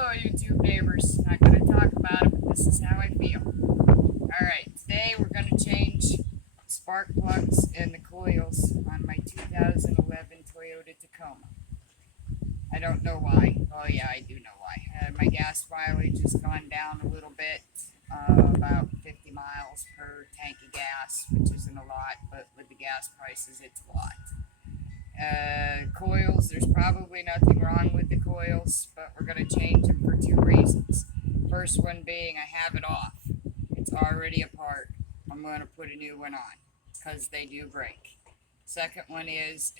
Hello, YouTube neighbors. Not going to talk about it, but this is how I feel. Alright, today we're going to change spark plugs and the coils on my 2011 Toyota Tacoma. I don't know why. Oh yeah, I do know why. My gas mileage has gone down a little bit, about 50 miles per tank of gas, which isn't a lot, but with the gas prices, it's a lot. Coils, there's probably nothing wrong with the coils, but we're going to change them for two reasons. First one being I have it off. It's already apart. I'm going to put a new one on because they do break. Second one is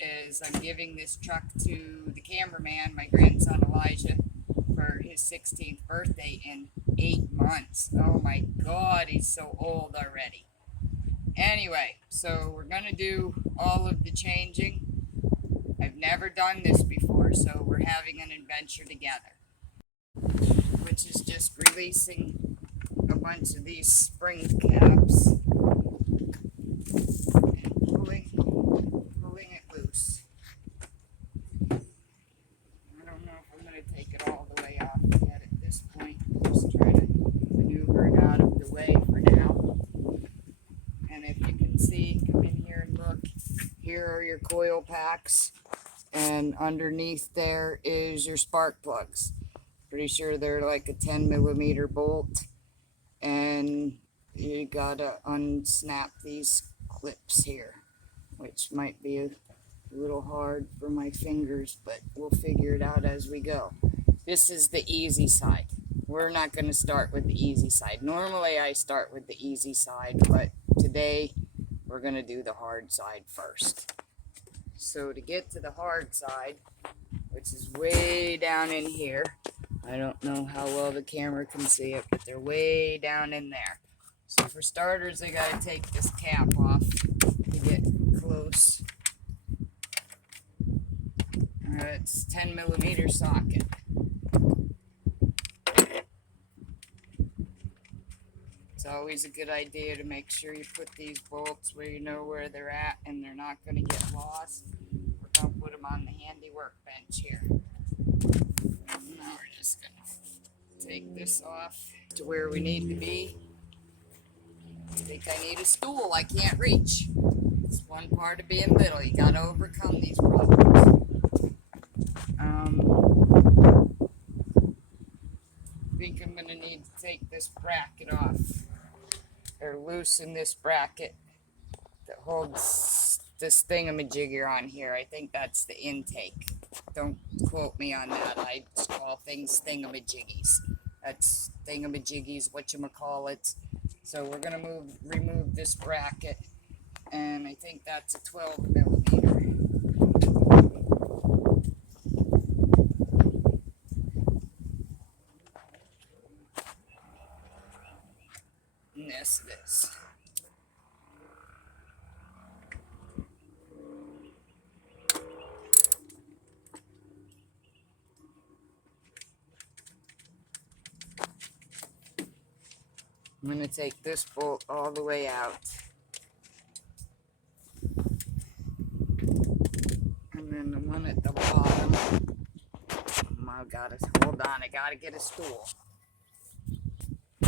I'm giving this truck to the cameraman, my grandson Elijah, for his 16th birthday in 8 months. Oh my God, he's so old already. Anyway, so we're going to do all of the changing. I've never done this before, so we're having an adventure together, which is just releasing a bunch of these spring caps and pulling it loose. I don't know if I'm going to take it all the way off yet at this point. Just try to maneuver it out of the way for now. And if you can see, come in here and look. Here are your coil packs. And underneath there is your spark plugs. Pretty sure they're like a 10mm bolt. And you gotta unsnap these clips here, which might be a little hard for my fingers, but we'll figure it out as we go. This is the easy side. We're not going to start with the easy side. Normally I start with the easy side, but today we're going to do the hard side first. So to get to the hard side, which is way down in here, I don't know how well the camera can see it, but they're way down in there. So for starters, I gotta take this cap off to get close. It's 10mm socket. It's always a good idea to make sure you put these bolts where you know where they're at and they're not going to get lost. We're going to put them on the handy workbench here. Now we're just going to take this off to where we need to be. I think I need a stool I can't reach. It's one part of being little. You got to overcome these problems. I think I'm going to need to take this bracket off, or loosen this bracket that holds this thingamajigger on here. I think that's the intake. Don't quote me on that. I just call things thingamajiggies. That's thingamajiggies, whatchamacallit. So we're going to remove this bracket, and I think that's a 12mm. And this it is. I'm going to take this bolt all the way out. And then the one at the bottom. I gotta, hold on, I gotta get a stool.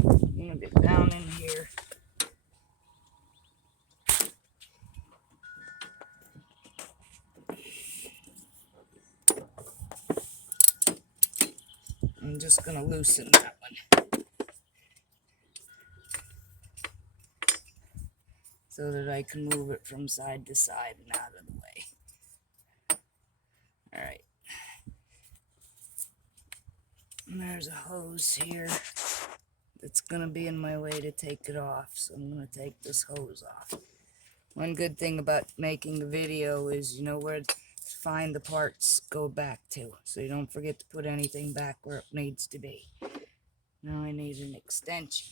I'm going to get down in here. I'm just going to loosen that one so that I can move it from side to side and out of the way. Alright. And there's a hose here that's going to be in my way to take it off, so I'm going to take this hose off. One good thing about making the video is you know where to find the parts go back to, so you don't forget to put anything back where it needs to be. Now I need an extension.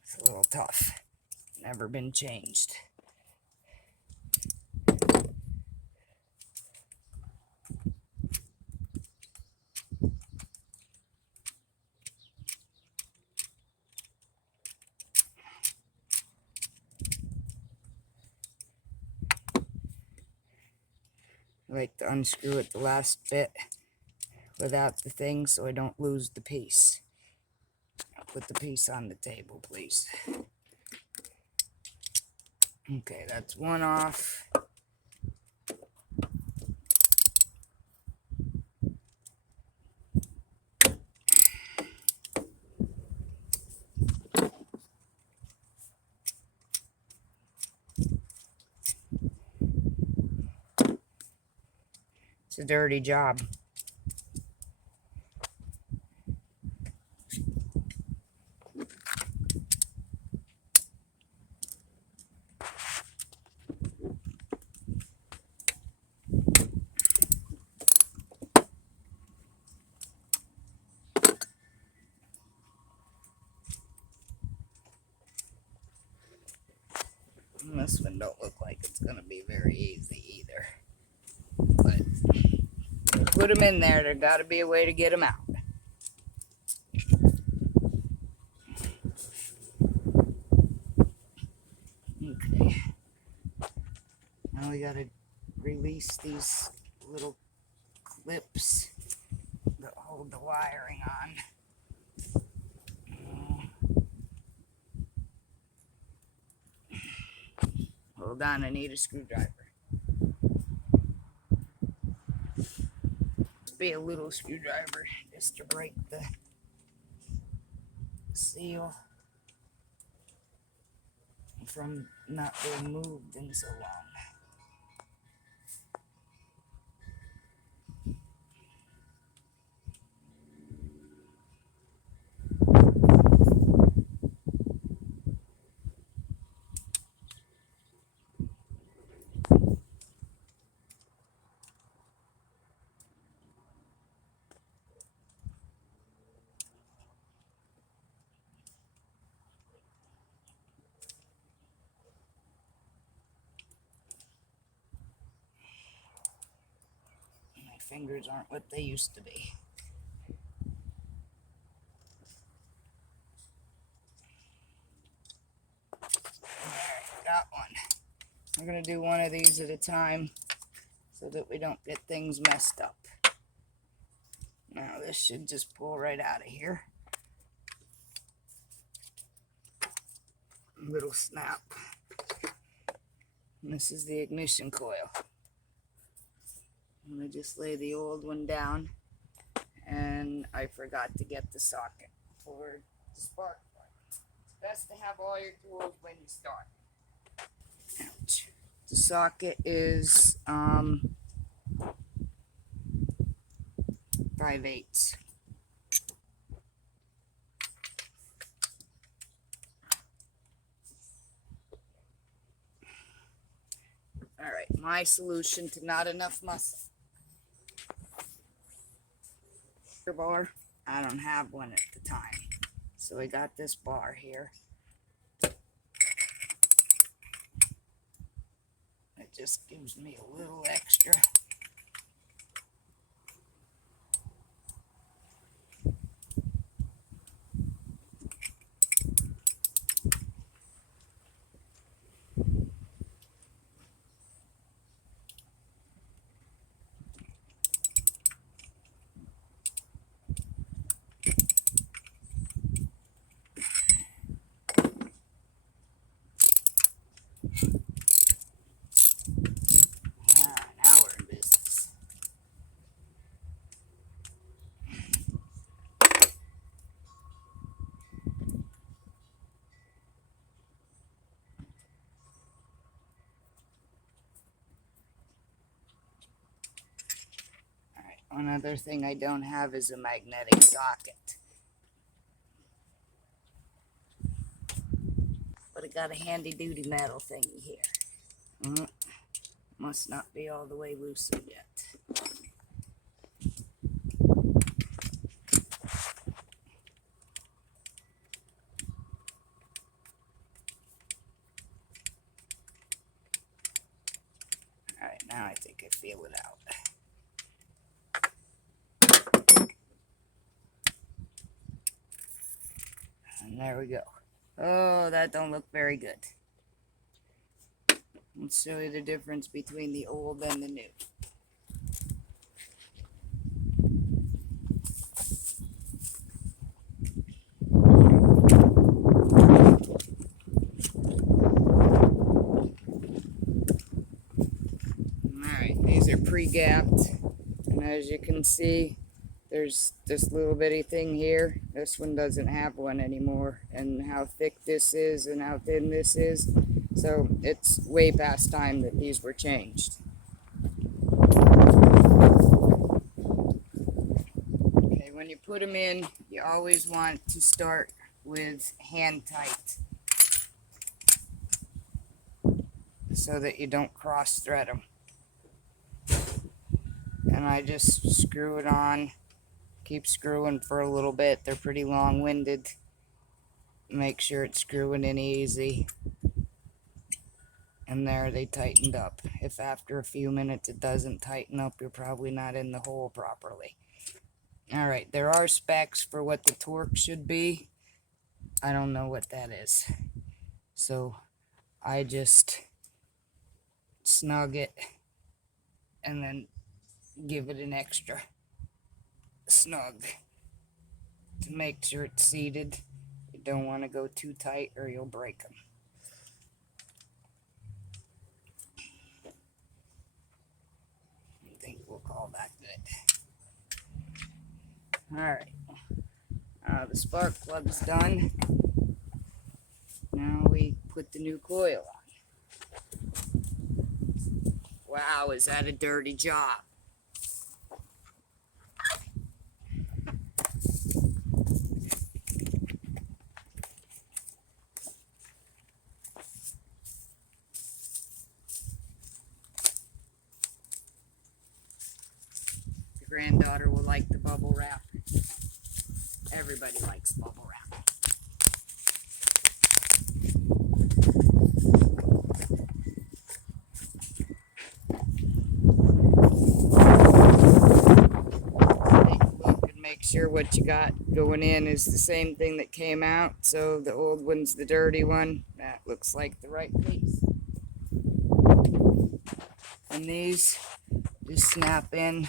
It's a little tough. Never been changed. I like to unscrew it the last bit without the thing so I don't lose the piece. I'll put the piece on the table, please. Okay, that's one off. It's a dirty job. And this one don't look like it's gonna be very easy either. But put them in there. There gotta be a way to get them out. Okay. Now we gotta release these little clips that hold the wiring on. Hold on, I need a screwdriver. Be a little screwdriver just to break the seal from not being moved in so long. My fingers aren't what they used to be. Alright, got one. I'm going to do one of these at a time so that we don't get things messed up. Now this should just pull right out of here. A little snap. And this is the ignition coil. I'm going to just lay the old one down. And I forgot to get the socket for the spark plug. It's best to have all your tools when you start. Ouch. The socket is 5/8. Alright, my solution to not enough muscle. Bar. I don't have one at the time. So I got this bar here. It just gives me a little extra. Now we're in business. Alright, one other thing I don't have is a magnetic socket. But I got a handy duty metal thingy here. Must not be all the way loosened yet. Alright, now I think I feel it out. And there we go. Oh, that don't look very good. Let's show you the difference between the old and the new. These are pre-gapped, and as you can see, there's this little bitty thing here. This one doesn't have one anymore, and how thick this is and how thin this is. So it's way past time that these were changed. Okay, when you put them in, you always want to start with hand tight so that you don't cross thread them. And I just screw it on, keep screwing for a little bit. They're pretty long-winded. Make sure it's screwing in easy. And there, they tightened up. If after a few minutes it doesn't tighten up, you're probably not in the hole properly. Alright, there are specs for what the torque should be. I don't know what that is. So I just snug it and then give it an extra snug to make sure it's seated. You don't want to go too tight or you'll break them. I think we'll call that good. Alright, the spark plug's done. Now we put the new coil on. Wow, is that a dirty job? Your granddaughter will like the bubble wrap. Everybody likes bubble wrap. Make sure what you got going in is the same thing that came out. So the old one's the dirty one. That looks like the right piece. And these just snap in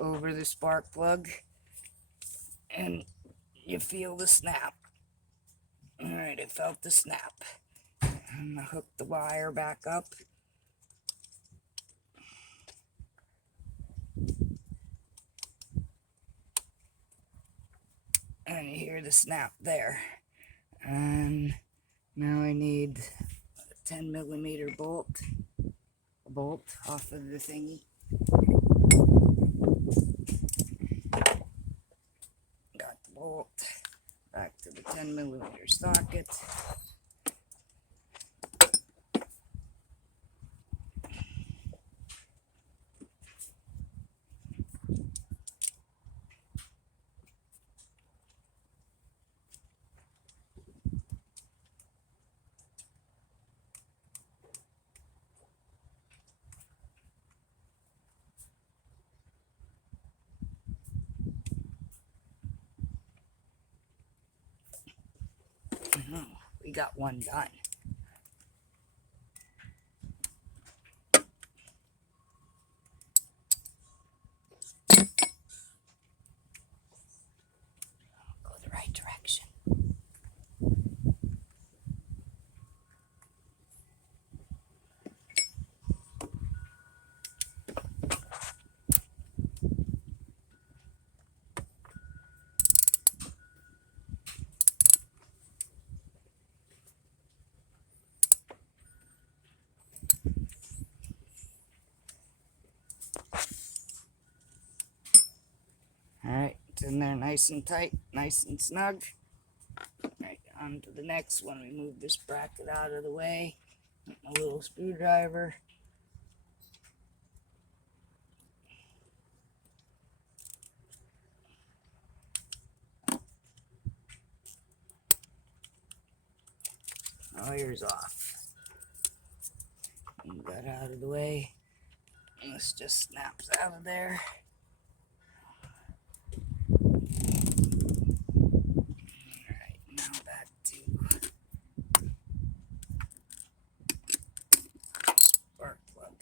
over the spark plug and you feel the snap. Alright, I felt the snap. I'm gonna hook the wire back up. And you hear the snap there. And now I need a 10mm bolt off of the thingy. Got the bolt back to the 10mm socket. We got one done. Go the right direction. Alright, it's in there nice and tight, nice and snug. Alright, on to the next one. We move this bracket out of the way. A little screwdriver. Wire's off. Move that out of the way. And this just snaps out of there. Alright, now back to spark plug.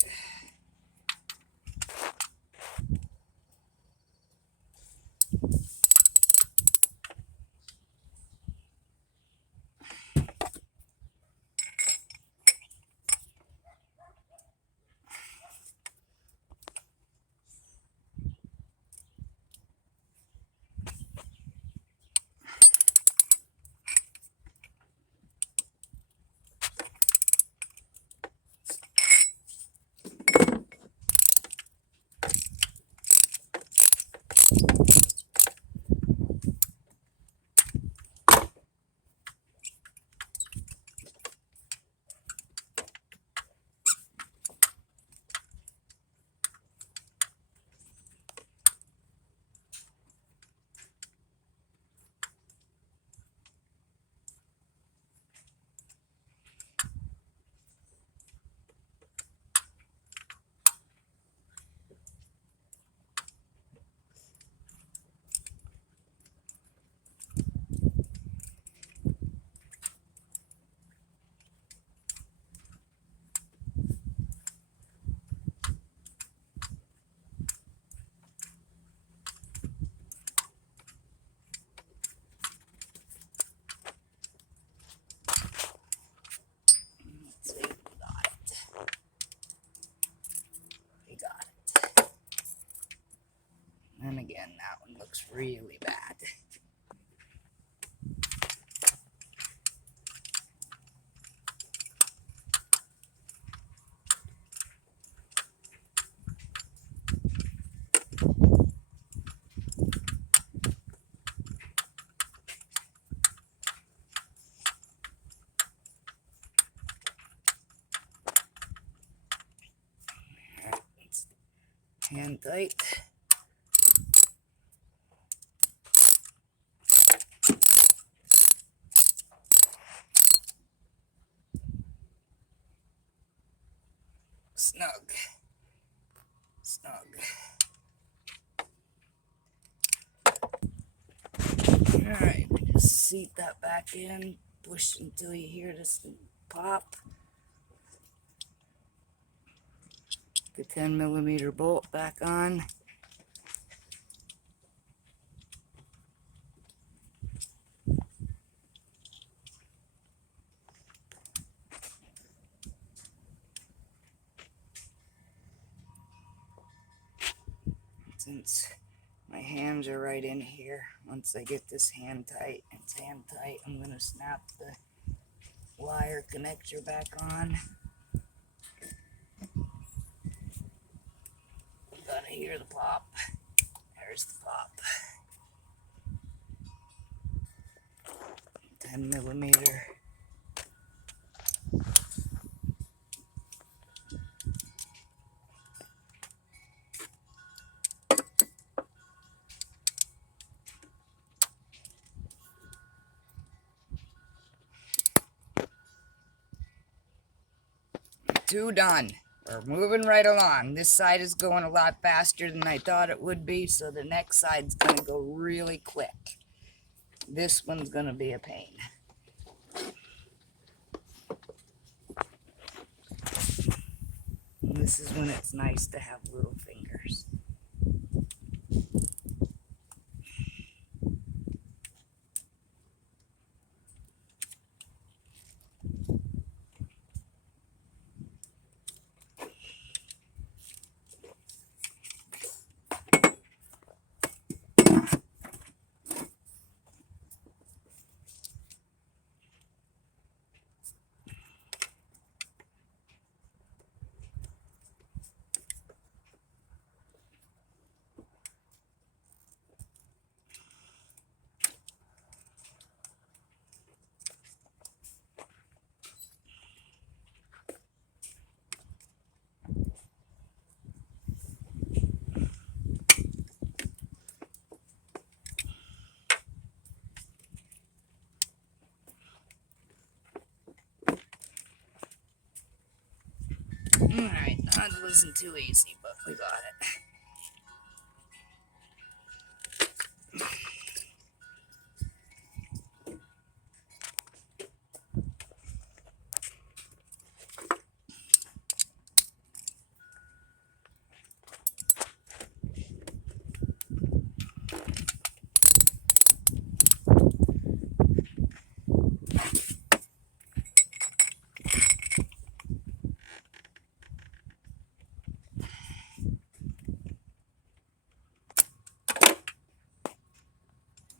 And again, that one looks really bad. Hand tight. Snug. Snug. Alright, just seat that back in, push until you hear this pop. The 10mm bolt back on. Since my hands are right in here, once I get this hand tight, I'm going to snap the wire connector back on. Gotta hear the pop. There's the pop. 10mm. Two done. We're moving right along. This side is going a lot faster than I thought it would be, so the next side's going to go really quick. This one's going to be a pain. And this is when it's nice to have little fingers. Alright, that wasn't too easy, but we got it.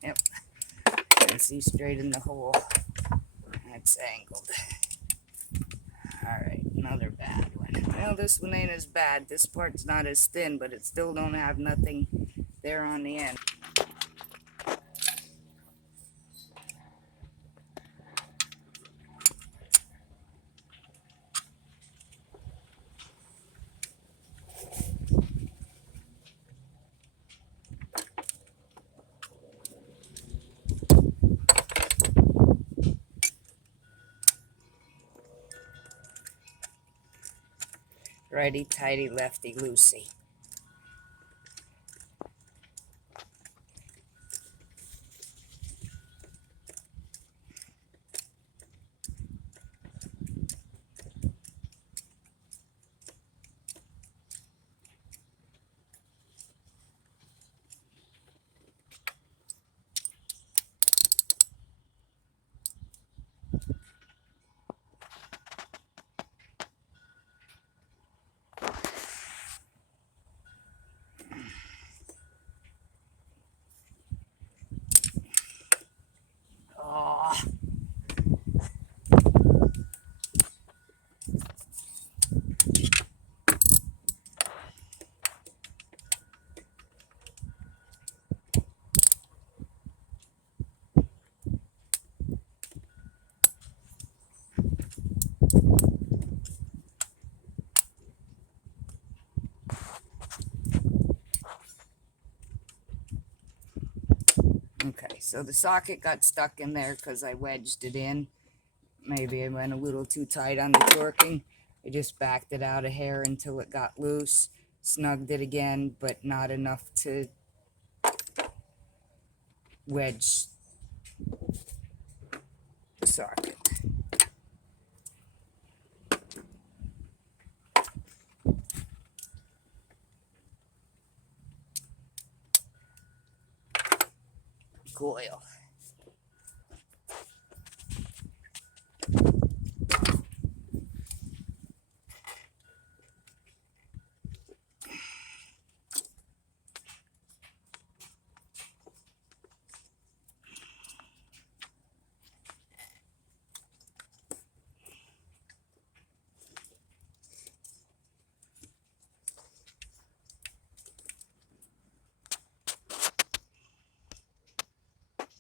Yep, I can see straight in the hole. It's angled. Alright, another bad one. Well, this one ain't as bad. This part's not as thin, but it still don't have nothing there on the end. Righty-tighty, lefty-loosey. So the socket got stuck in there because I wedged it in. Maybe I went a little too tight on the torquing. I just backed it out a hair until it got loose, snugged it again, but not enough to wedge the socket. Coil.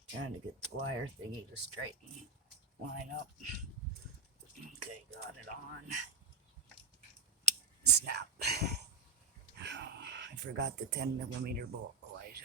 Trying to get the wire thingy to straighten, line up. Okay, got it on. Snap. I forgot the 10mm bolt, Elijah.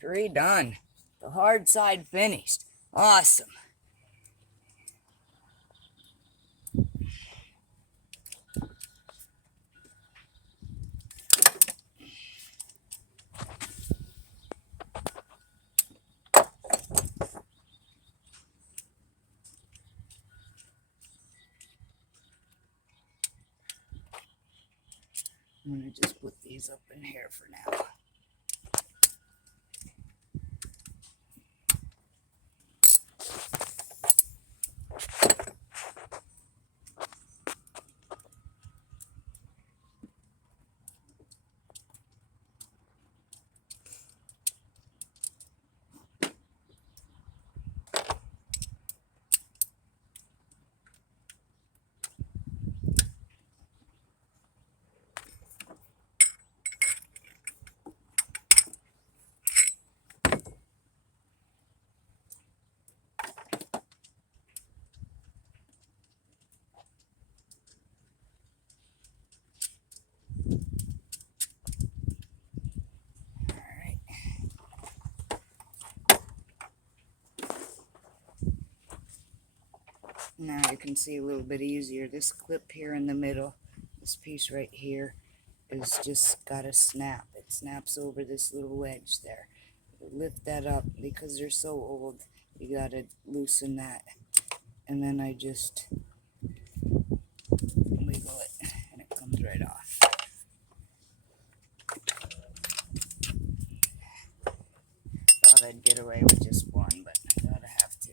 Three done. The hard side finished. Awesome. I'm going to just put these up in here for now. Now you can see a little bit easier. This clip here in the middle, this piece right here, is just got a snap. It snaps over this little wedge there. Lift that up. Because they're so old, you gotta loosen that. And then I just wiggle it and it comes right off. Thought I'd get away with just one, but I gotta have to.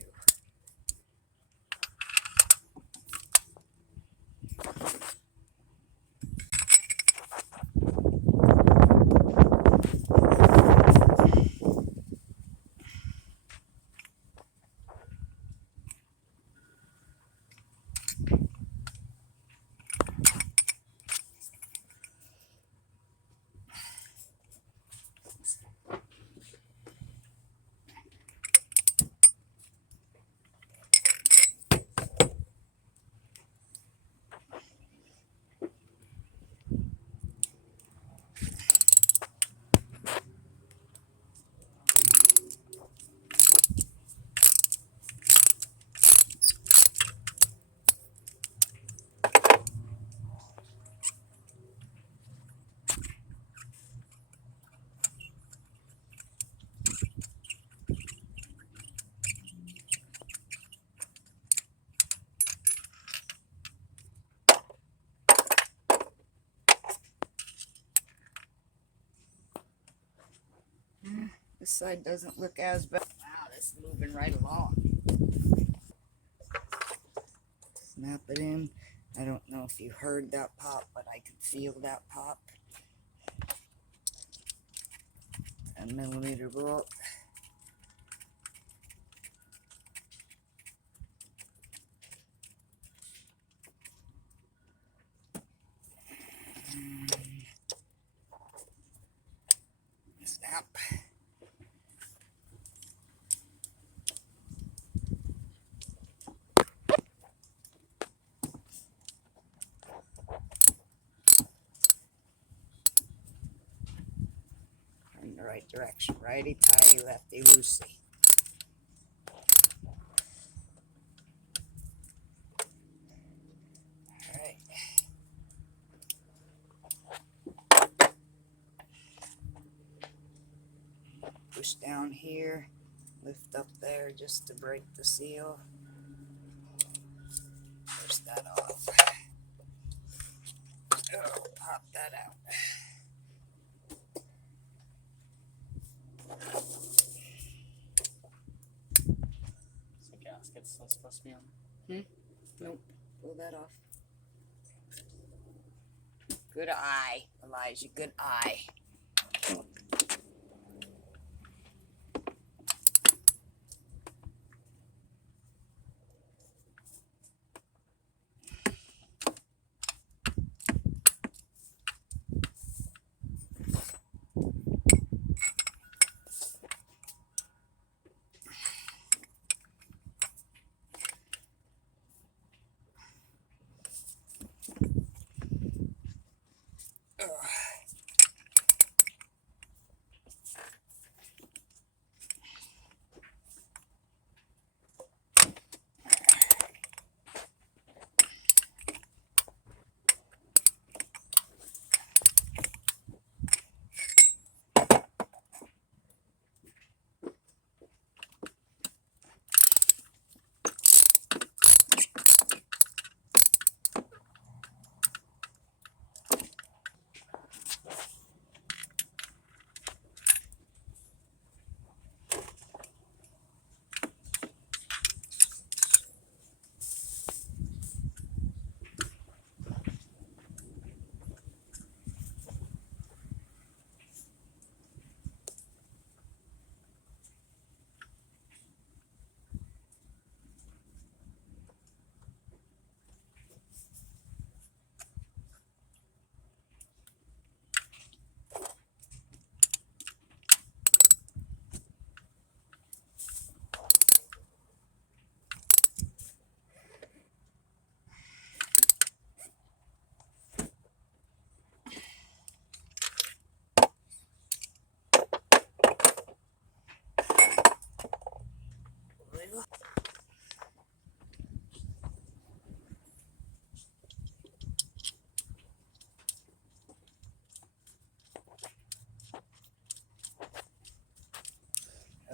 This side doesn't look as bad. Wow, this is moving right along. Snap it in. I don't know if you heard that pop, but I could feel that pop. 10mm bolt. Snap. In the right direction. Righty tighty, lefty loosey. Alright. Push down here, lift up there just to break the seal. Push that off. Oh, pop that out. So gasket's still supposed to be on? Nope. Pull that off. Good eye, Elijah. Good eye.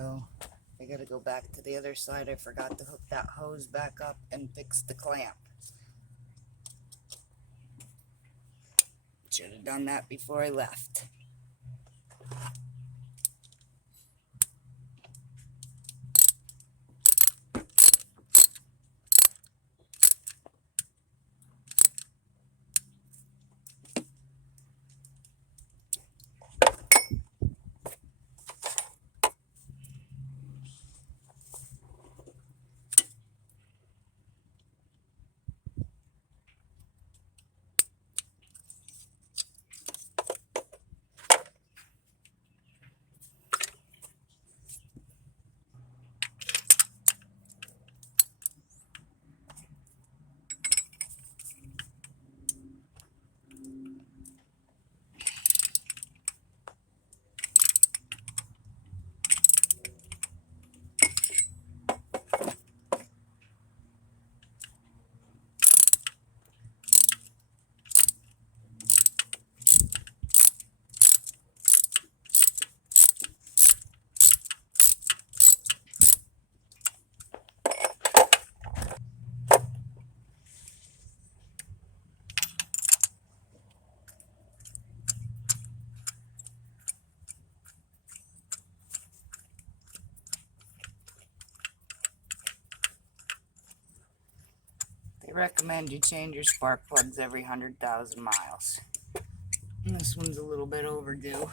Oh, I gotta go back to the other side. I forgot to hook that hose back up and fix the clamp. Should have done that before I left. They recommend you change your spark plugs every 100,000 miles. And this one's a little bit overdue.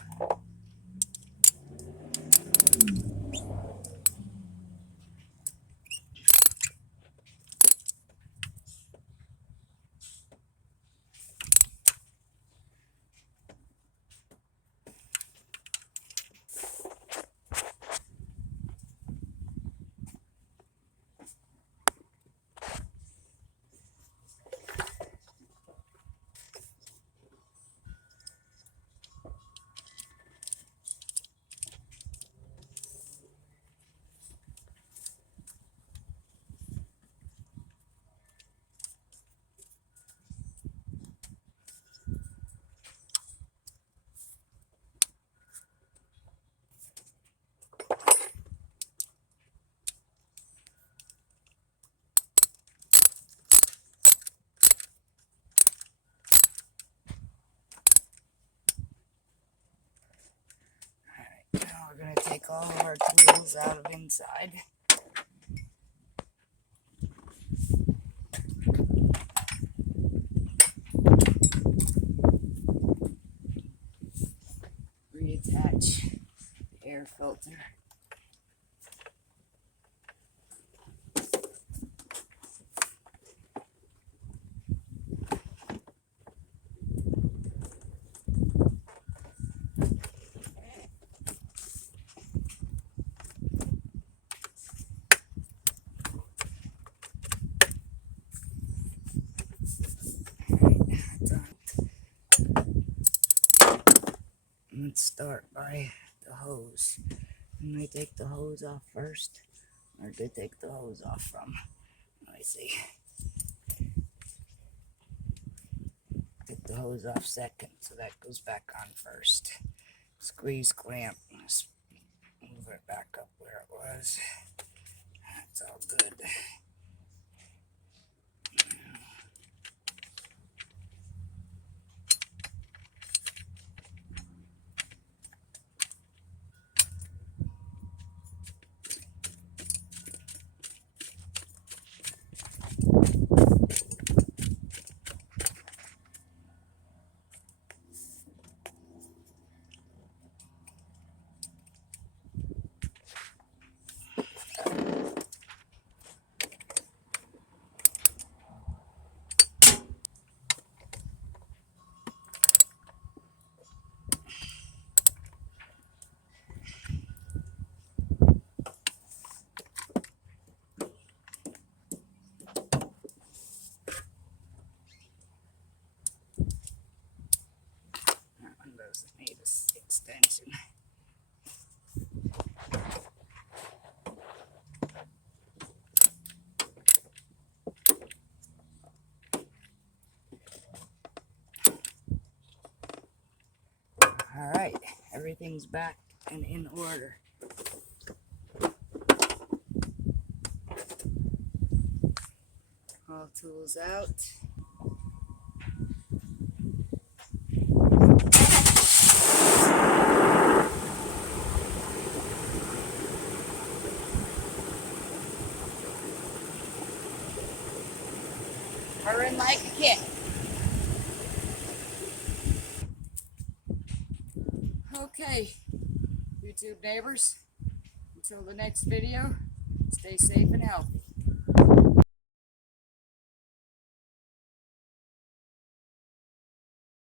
Now we're going to take all of our tools out of inside. Reattach the air filter. Let's start by the hose. Can I take the hose off first? Or did I take the hose off from? Let me see. Take the hose off second, so that goes back on first. Squeeze clamp. Let's move it back up where it was. That's all good. Doesn't need an extension. All right, everything's back and in order. All tools out. Purring like a kid. Okay, YouTube neighbors, until the next video, stay safe and healthy.